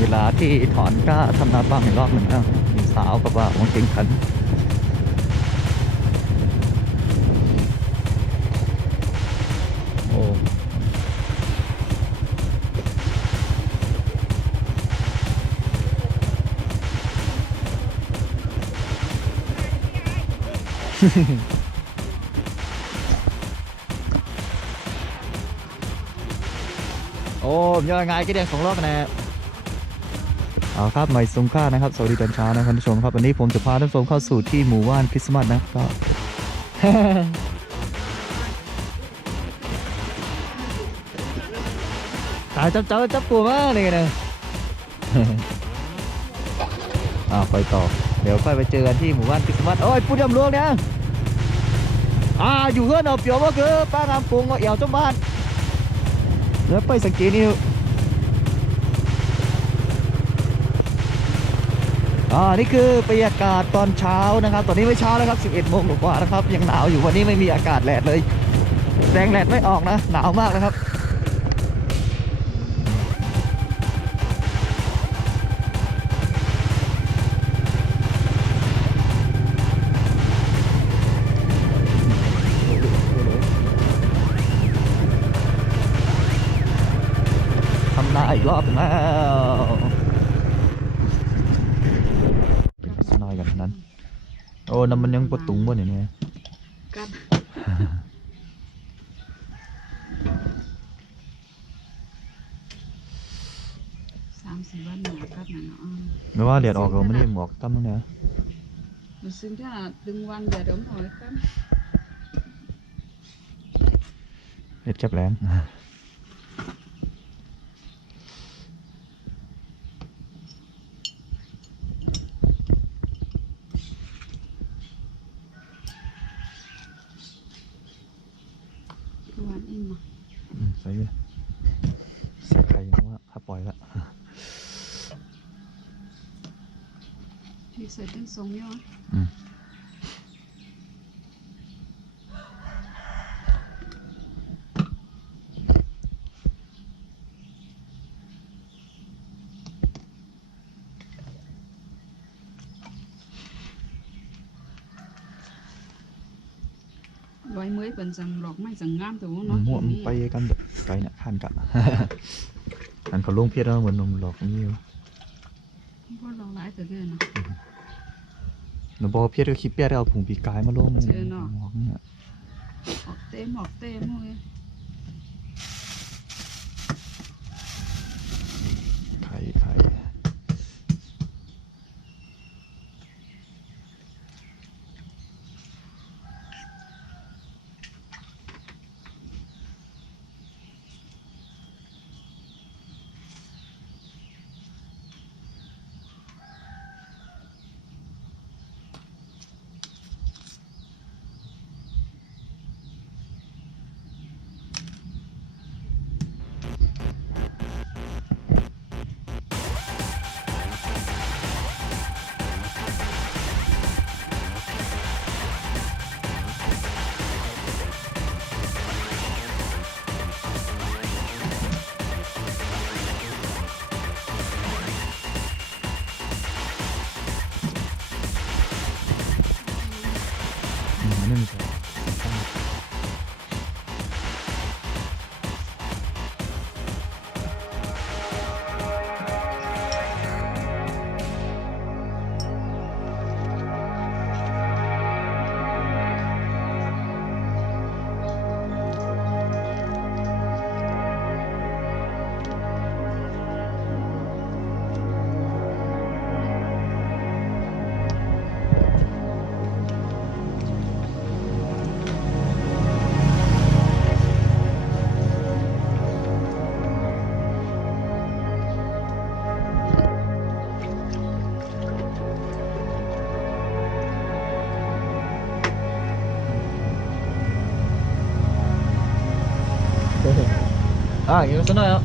เวลาที่ถอนกล้าทำนาบ้างอีกรอบหนึ่งนะมีสาวกับว่าวังเก่งขันโอ้โอ้ยยังไงกี่เดือนของรอบนะ เอาครับใหม่สงขลานะครับ สวัสดีตอนเช้านะท่านผู้ชมครับ วันนี้ผมจะพาท่านผู้ชมเข้าสู่ที่หมู่บ้านคริสต์มาสนะก็ตายจับจ้าจับปูมากเลยนะอ้าวไปต่อ เดี๋ยวค่อยไปเจอกันที่หมู่บ้านคริสต์มาสโอ้ยพูดยำลวงเนี่ยอ่าอยู่เพื่อนเอาเปียวว่าคือป้างามปงเอาเอี่ยวจ้าบ้าน แล้วไปสังเกตนี่ อ่านี่คือบรรยากาศตอนเช้านะครับ ตอนนี้ไม่เช้าแล้วครับ 11โมงกว่านะครับ ยังหนาวอยู่วันนี้ไม่มีอากาศแดดเลยแสงแดดไม่ออกนะ หนาวมากนะครับทำนาอีกรอบหนึ่งแล้วสนอยกันนั้น โอ้น้ำมันยังปวดตุงบ่เนี่ยเนี่ยกันสามสี่วันหนากัดหน่อยเนาะไม่ว่าเลียดออกเราไม่ได้หมวกตั้มตรงเนี้ยมันซึ่งถ้าดึงวันเดี๋ยวเดี๋ยวหน่อยกันเล็ดแคบแรงวันเองมา อืมใส่ไปใส่ไข่ยังว่าถ้าปล่อยละ ที่ใส่ตั้งทรงเยอะอืมไว้เมื่อยเป็นจังหลอกไม่จังงามแต่ว่ามัเนาะนมั่วมันไปกันแบบไกลเนี่ยขันกะอันเขาลงเพียรแล้วเหมือนนมหลอกนี่อยู่เพราะเราหลายแต่เกินเนาะ หนูบอกเพียรก็คิดเปียรเอาผงปีกายมาลงเจอเนาะหมวกเนี่ยออกเต็มออกเต็มเ Ah, gimana ya?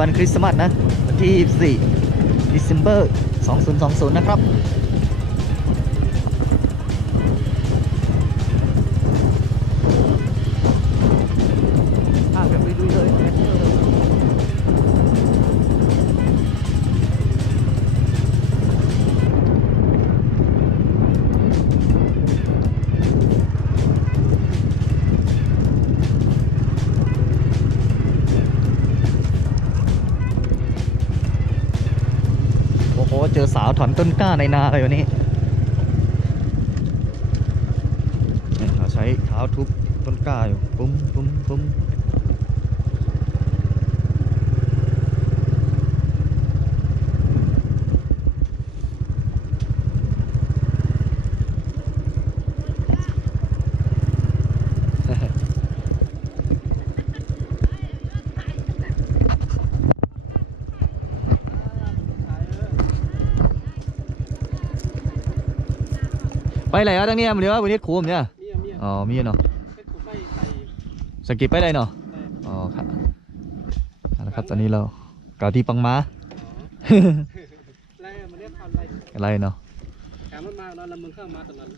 วันคริสต์มาสนะ วันที่ 24 December 2020 นะครับ อสาวถอนต้นกล้าในนาเลยวันนี้เนี่ยเราใช้เท้าทุบต้นกล้าอยู่ปุ้มปุ้มปุ้ม ไปไหนอะตั้งเนี่ยมันเดี๋ยววันนี้ครูผมเนี่ยเมียเมียอ๋อมีเนาะเป็นคนไม่ใส่สกิปไปเลยเนาะได้อ๋อครับเอาละครับตอนนี้เราเกาที่ปังม้าไล่มาเรียกทำอะไรอะไรเนาะแถมมันมานอนละมึงเข้ามาตลอด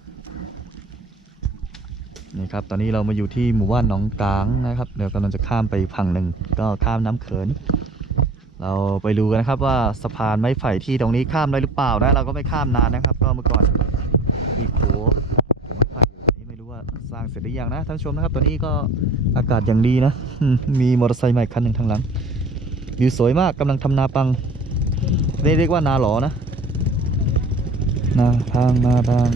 นี่ครับตอนนี้เรามาอยู่ที่หมู่บ้านหนองกลางนะครับเดี๋ยวกำลังจะข้ามไปอีกฝั่งหนึ่งก็ข้ามน้ำเขิน เราไปดูกันนะครับว่าสะพานไม้ไผ่ที่ตรงนี้ข้ามได้หรือเปล่านะ เราก็ไม่ข้ามนานนะครับ ก็เมื่อก่อน มีโขโขไม้ไผ่อยู่ตอนนี้ไม่รู้ว่าสร้างเสร็จหรือยังนะท่านผู้ชมนะครับตอนนี้ก็อากาศอย่างดีนะ มีมอเตอร์ไซค์ใหม่คันหนึ่งทางหลังวิวสวยมากกำลังทำนาปังเรียกเรียกว่านาหลอนะนาทางนาทาง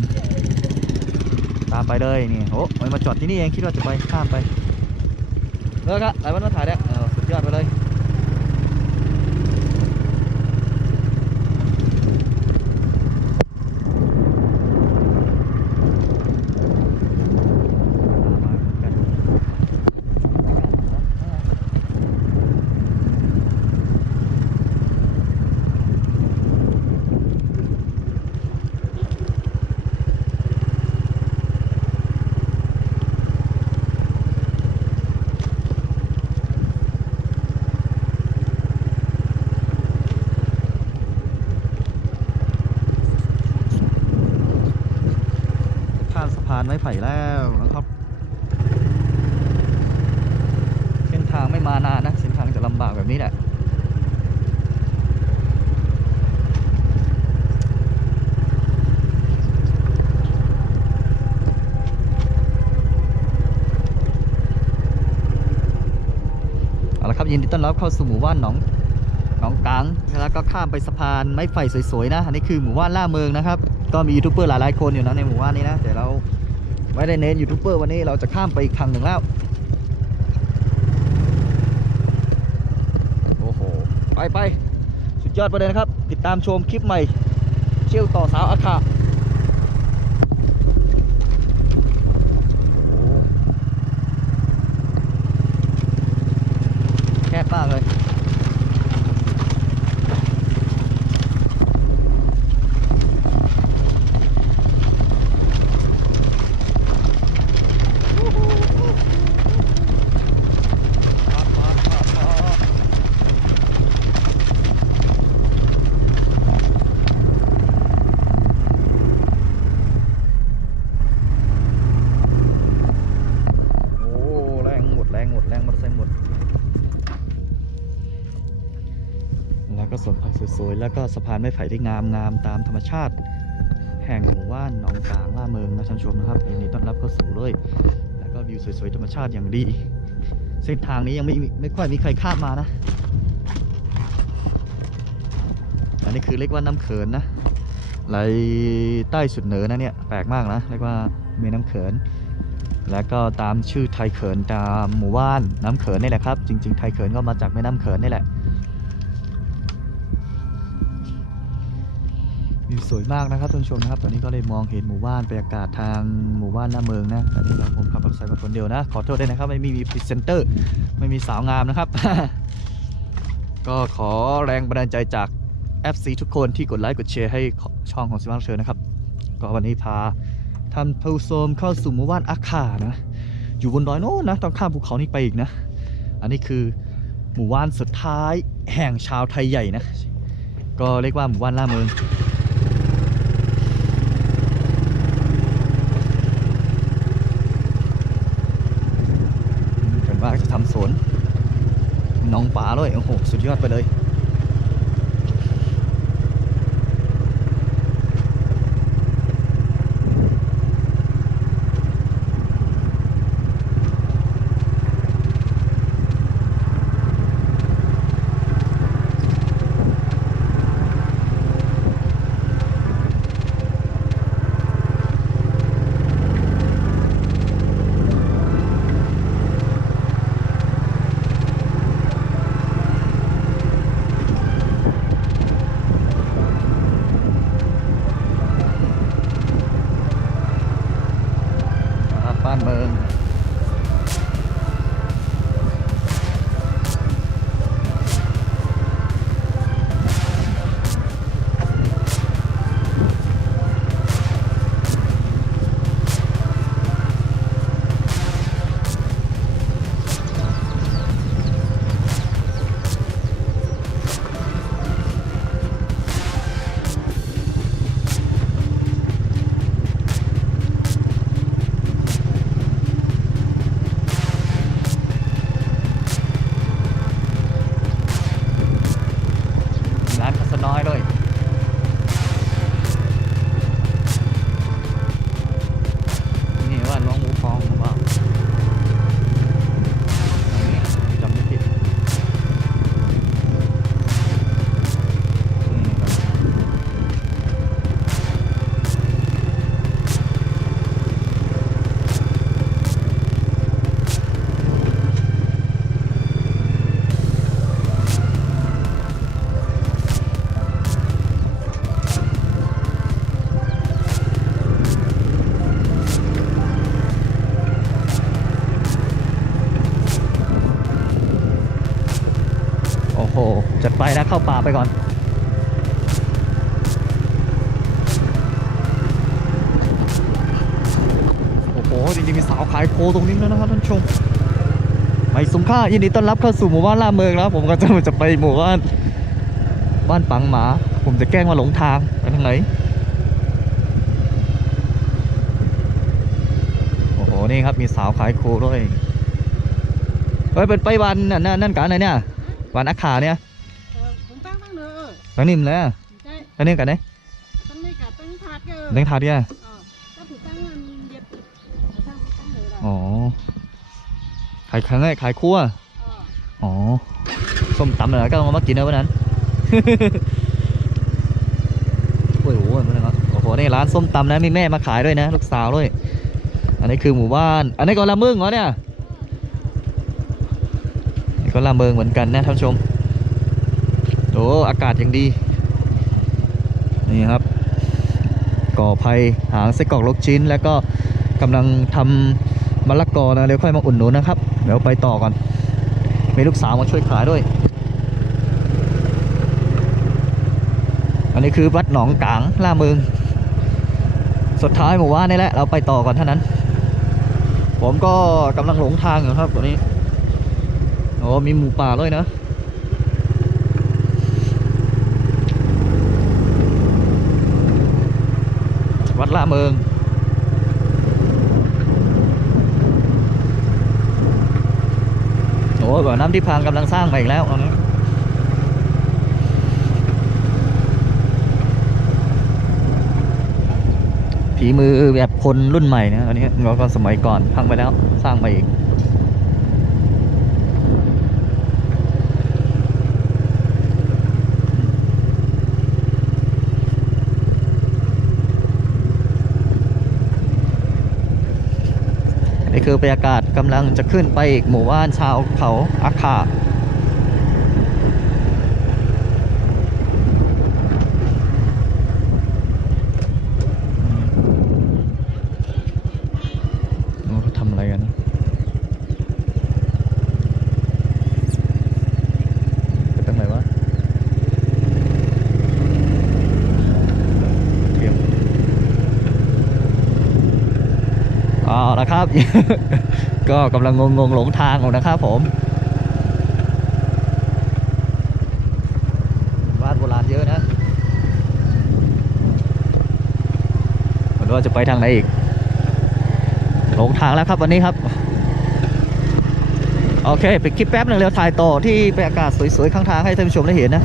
ตามไปเลยนี่โอ้ยมาจอดที่นี่เองคิดว่าจะไปข้ามไปเลิกอะหลายวันมาถ่ายแล้วเออสุดยอดไปเลยมากันข้านไม้ไผ่แล้วนะครับ เส้นทางไม่มานานนะ เส้นทางจะลำบากแบบนี้แหละเอาละครับยินดีต้อนรับเข้าสู่หมู่บ้านหนองหนองกลางแล้วก็ข้ามไปสะพานไม้ไผ่สวยๆนะ อันนี้คือหมู่บ้านล่าเมืองนะครับ ก็มียูทูบเบอร์หลายๆคนอยู่นะในหมู่บ้านนี้นะแต่เรา ไม่ได้เน้นยูทูบเบอร์วันนี้เราจะข้ามไปอีกทางหนึ่งแล้ว โอ้โห ไปไป สุดยอดไปเลยนะครับ ติดตามชมคลิปใหม่ เชี่ยวต่อสาวอาคาโอ้โหแคบมากเลย โอ้แรงหมดแรงหมดแรงมอเตอร์ไซค์หมด แล้วก็สวนผักสว ยแล้วก็สะพานไม้ไผ่ที่งามงามตามธรรมชาติ แห่งหมู่บ้านหนองกลางล่าเมืองนะท่านชมนะครับยินดีต้อนรับเข้าสู่เลย แล้วก็วิวสวยๆธรรมชาติอย่างดี เส้นทางนี้ยังไม่ไม่ค่อยมีใครข้ามมานะ อันนี้คือเรียกว่าน้ำเขินนะไหลใต้สุดเหนือนะเนี่ยแปลกมากนะเรียกว่าแม่น้ำเขิน แล้วก็ตามชื่อไทยเขินตามหมู่บ้านน้ำเขินนี่แหละครับ จริง ๆ ไทยเขินก็มาจากแม่น้ำเขินนี่แหละ วิวสวยมากนะครับท่านชมนะครับ ตอนนี้ก็เลยมองเห็นหมู่บ้านบรรยากาศทางหมู่บ้านหน้าเมืองนะตอนนี้เราผมขับร์ไซค์มาคนเดียวนะ ขอโทษด้วยนะครับ ไม่มีพรีเซนเตอร์ ไม่มีสาวงามนะครับ ก็ขอแรงบันดาลใจจาก FC ทุกคนที่กดไลค์กดแชร์ให้ช่องของสิวันเชิญนะครับ ก็วันนี้พาท่านผู้ชมเข้าสู่หมู่บ้านอาคานะ อยู่บนดอยโน้นนะต้องข้ามภูเขานี้ไปอีกนะ อันนี้คือหมู่บ้านสุดท้ายแห่งชาวไทยใหญ่นะ ก็เรียกว่าหมู่บ้านล่าเมือง เห็นว่าจะทำสวนห น้องป่าด้วยโอ้โห สุดยอดไปเลย จัดไปนะเข้าป่าไปก่อน โอ้โห จริงๆ มีสาวขายโคตรงนี้แล้วนะครับท่านชมไม่สุมค่ายินดีต้อนรับเข้าสู่หมู่บ้านล่าเมืองแล้วผมก็จะจะไปหมู่บ้านบ้านปังหมา ผมจะแกล้งว่าหลงทางไปทางไหนโอ้โหนี่ครับมีสาวขายโคด้วยเฮ้ยเป็นไปวันนั่นนั่นนั่นกันไหนเนี่ยวันอาคาเนี่ย ตั้งนิ่มเลยอะใช่ตั้งนิ่มกันไหนตั้งนี่กับตั้งถาดเกอตั้งทาดเนี่ยอ๋อถ้าถูกตั้งมันเย็บตั้งตั้งเลยละอ๋อขายครั้งไงขายครั่วอ๋ออ๋อส้มตำเลยก็เอามากินเอาวันนั้น โอ้ยโหมันนะครับโอ้โหนี่ร้านส้มตำนะมีแม่มาขายด้วยนะ ลูกสาวด้วย อันนี้คือหมู่บ้าน อันนี้ก็ละมึงเหรอเนี่ยนี่ก็ละเมืองเหมือนกันนะท่านผู้ชมโอ้อากาศยังดี นี่ครับ ก่อไผ่หางไส้กรอกลกชิ้น แล้วก็กำลังทำมะละกอนะเดี๋ยวค่อยมาอุ่นหนุนนะครับ เดี๋ยวไปต่อก่อนมีลูกสาวมาช่วยขายด้วย อันนี้คือวัดหนองกลางล่าเมือง สุดท้ายหมู่บ้านนี่แหละ เราไปต่อก่อนเท่านั้น ผมก็กำลังหลงทางอยู่ครับตัวนี้ โอ้มีหมูป่าด้วยนะ ดละเมืองโอ้บ่อน้ำที่พังกำลังสร้างไปอีกแล้วตอนนี้ผีมือแบบคนรุ่นใหม่นะอันนี้เราก็สมัยก่อนพังไปแล้วสร้างมาอีก คือบรรยากาศกำลังจะขึ้นไปอีกหมู่บ้านชาวเขาอาคา ก็กำลังงงๆหลงทางอยู่นะครับผมบ้านโบราณเยอะนะไม่รู้ว่าจะไปทางไหนอีก หลงทางแล้วครับวันนี้ครับ โอเคปิดคลิปแป๊บหนึ่งเร็วถ่ายต่อที่บรรยากาศสวยๆข้างทางให้ท่านผู้ชมได้เห็นนะ